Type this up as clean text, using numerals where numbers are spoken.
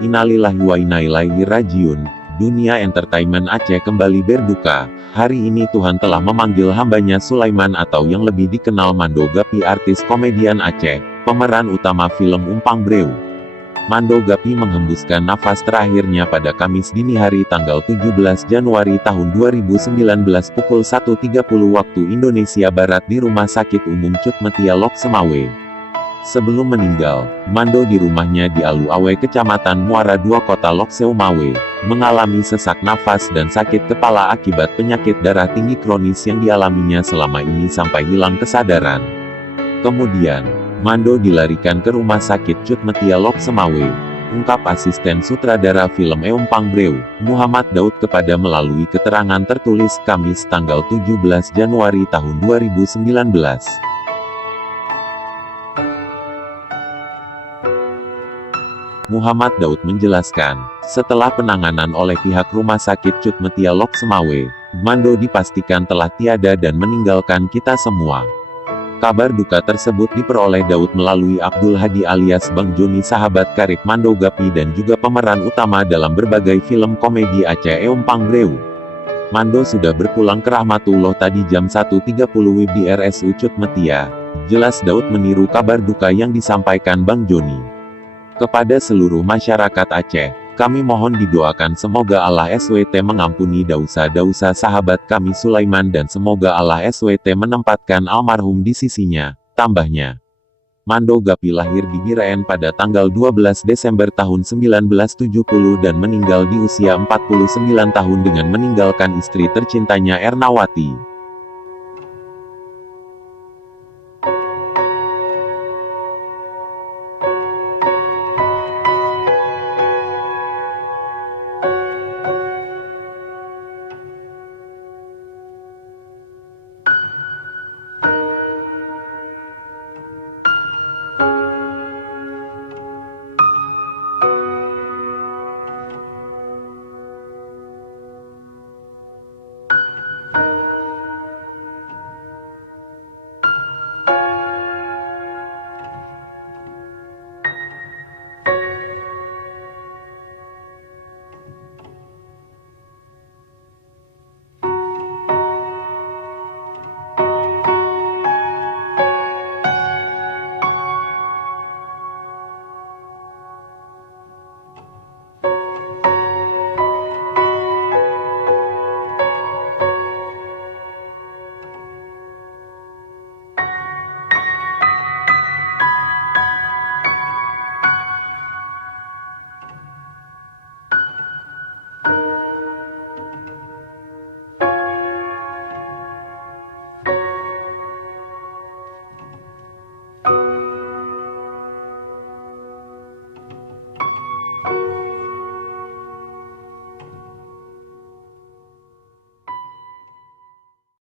Innalillahi wa inna ilaihi rajiun. Dunia entertainment Aceh kembali berduka. Hari ini Tuhan telah memanggil hambanya Sulaiman atau yang lebih dikenal Mando Gapi, artis komedian Aceh, pemeran utama film Umpang Breu. Mando Gapi menghembuskan nafas terakhirnya pada Kamis dini hari tanggal 17 Januari tahun 2019 pukul 1.30 waktu Indonesia Barat di Rumah Sakit Umum Cut Metia Lok Semawe. Sebelum meninggal, Mando di rumahnya di Alu Awe Kecamatan Muara II Kota Lok Semawe, mengalami sesak nafas dan sakit kepala akibat penyakit darah tinggi kronis yang dialaminya selama ini sampai hilang kesadaran. Kemudian, Mando dilarikan ke Rumah Sakit Cut Metia Lok Semawe, ungkap asisten sutradara film Umpang Breu, Muhammad Daud kepada melalui keterangan tertulis Kamis tanggal 17 Januari tahun 2019. Muhammad Daud menjelaskan, setelah penanganan oleh pihak Rumah Sakit Cut Metia Lok Semawe, Mando dipastikan telah tiada dan meninggalkan kita semua. Kabar duka tersebut diperoleh Daud melalui Abdul Hadi alias Bang Joni, sahabat karib Mando Gapi dan juga pemeran utama dalam berbagai film komedi Aceh Umpang Breu. Mando sudah berpulang ke rahmatullah tadi jam 1.30 WIB di RSU Cut Metia. Jelas Daud meniru kabar duka yang disampaikan Bang Joni. Kepada seluruh masyarakat Aceh, kami mohon didoakan semoga Allah SWT mengampuni dosa-dosa sahabat kami Sulaiman dan semoga Allah SWT menempatkan almarhum di sisinya, tambahnya. Mando Gapi lahir di Biraen pada tanggal 12 Desember tahun 1970 dan meninggal di usia 49 tahun dengan meninggalkan istri tercintanya Ernawati.